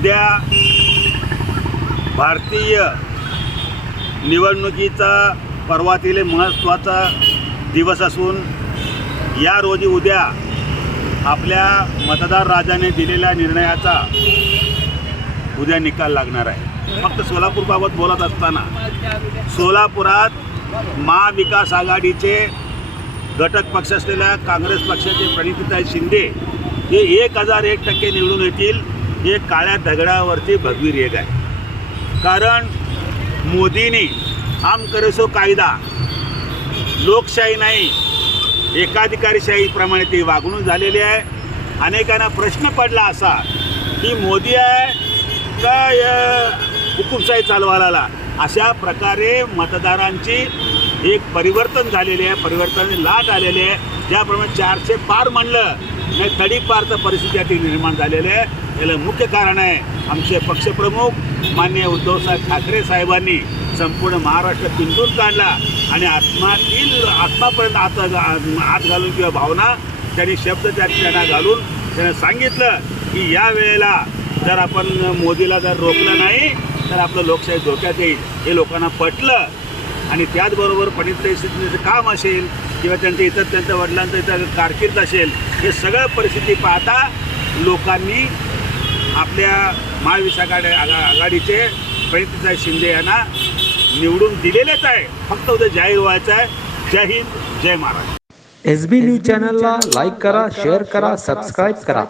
उद्या भारतीय निवडणुकीचा पर्वातील महत्त्वाचा दिवस असून या रोजी उद्या आपल्या मतदार राजाने दिलेल्या निर्णयाचा उद्या निकाल लागणार आहे। फक्त सोलापूरबाबत बोलत असताना सोलापुरात महाविकास आघाडीचे घटक पक्ष असलेल्या काँग्रेस पक्षाचे प्रणितीताई शिंदे हे 1001% निवडून येतील हे काळ्या दगडावरची भगवी रेघ आहे। कारण मोदींनी हम करे सो कायदा, लोकशाही नाही एकाधिकारशाहीप्रमाणे ती वागणूक झालेली आहे। अनेकांना प्रश्न पडला असा की मोदी आहे का हुकुमशाही चालवायला, अशा प्रकारे मतदारांची एक परिवर्तन झालेली आहे, परिवर्तनाची लाट आलेली आहे। ज्याप्रमाणे 400 पार म्हणलं नाही तडीपारचं परिस्थिती याची निर्माण झालेली आहे। याला मुख्य कारण आहे आमचे पक्षप्रमुख माननीय उद्धवसाहेब ठाकरे साहेबांनी संपूर्ण महाराष्ट्र पिंजून काढला आणि आत्मापर्यंत आत घालून किंवा भावना त्यांनी शब्द त्यांना घालून त्याने सांगितलं की या वेळेला जर आपण मोदीला जर रोखलं नाही तर आपलं लोकशाही धोक्यात येईल, हे लोकांना पटलं। आणि त्याचबरोबर प्रणितीताई शिंदेचं काम असेल किंवा त्यांच्या वडिलांचं इथं कारकीर्द असेल, हे सगळं परिस्थिती पाहता लोकांनी आपल्या महाविकास आघाडीचे प्रणितीताई शिंदे यांना निवडून दिलेलेच आहे। फक्त उद्या जाहीर व्हायचं आहे। जय हिंद, जय महाराष्ट्र। SB न्यूज चॅनलला लाईक करा, शेअर करा, सबस्क्राईब करा।